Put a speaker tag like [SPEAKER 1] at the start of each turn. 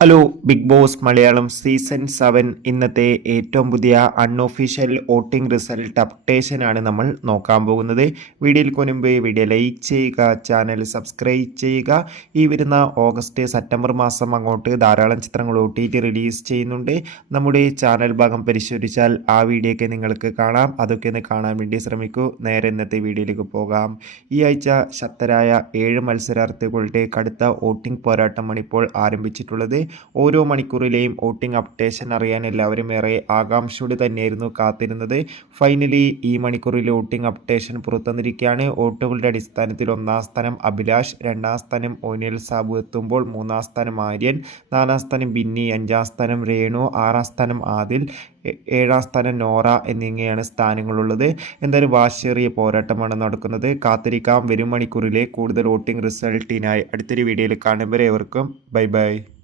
[SPEAKER 1] Hello Bigg Boss Malayalam season seven ഇന്നത്തെ ഏറ്റവും പുതിയ അൺഒഫീഷ്യൽ വോട്ടിംഗ് റിസൾട്ട് അപ്ഡേഷൻ ആണ് നമ്മൾ നോക്കാൻ പോകുന്നത്. വീഡിയോയിൽ മുൻപ് വീഡിയോ ലൈക്ക് ചെയ്യുക ചാനൽ സബ്സ്ക്രൈബ് ചെയ്യുക. ഈ വരുന്ന ഓഗസ്റ്റ് സെപ്റ്റംബർ മാസം അങ്ങോട്ട് ധാരാളം ചിത്രങ്ങൾ ഒ റിലീസ് ചെയ്യുന്നുണ്ട്. നമ്മുടെ ചാനൽ ഭാഗം പരിശോധിച്ചാൽ ആ വീഡിയോ ഒക്കെ നിങ്ങൾക്ക് കാണാം. അതൊക്കെ ഒന്ന് കാണാൻ വേണ്ടി ശ്രമിക്കൂ. നേരെ ഇന്നത്തെ വീഡിയോയിലേക്ക് പോകാം. ഈ ആഴ്ച ശക്തരായ ഏഴ് മത്സരാർത്ഥികളുടെ കടുത്ത വോട്ടിംഗ് പോരാട്ടമാണ് ഇപ്പോൾ ആരംഭിച്ചിട്ടുള്ളത്. ഓരോ മണിക്കൂറിലെയും വോട്ടിംഗ് അപ്ഡേഷൻ അറിയാൻ എല്ലാവരും ഏറെ ആകാംക്ഷയോട് തന്നെയായിരുന്നു കാത്തിരുന്നത്. ഫൈനലി ഈ മണിക്കൂറിലെ വോട്ടിംഗ് അപ്ഡേഷൻ പുറത്തുവന്നിരിക്കുകയാണ്. വോട്ടുകളുടെ അടിസ്ഥാനത്തിൽ ഒന്നാം സ്ഥാനം അഭിലാഷ് രണ്ടാം സ്ഥാനം ഒനിൽ സാബു എത്തുമ്പോൾ മൂന്നാം സ്ഥാനം ആര്യൻ നാലാം സ്ഥാനം ബിന്നി അഞ്ചാം സ്ഥാനം രേണു ആറാം സ്ഥാനം ആദിൽ ഏഴാം സ്ഥാനം നോറ എന്നിങ്ങനെയാണ് സ്ഥാനങ്ങളുള്ളത്. എന്തായാലും വാശേറിയ പോരാട്ടമാണ് നടക്കുന്നത്. കാത്തിരിക്കാം. വരും മണിക്കൂറിലെ കൂടുതൽ വോട്ടിംഗ് റിസൾട്ടിനായി അടുത്തൊരു വീഡിയോയിൽ കാണുമ്പോൾ ഏവർക്കും ബൈ ബൈ.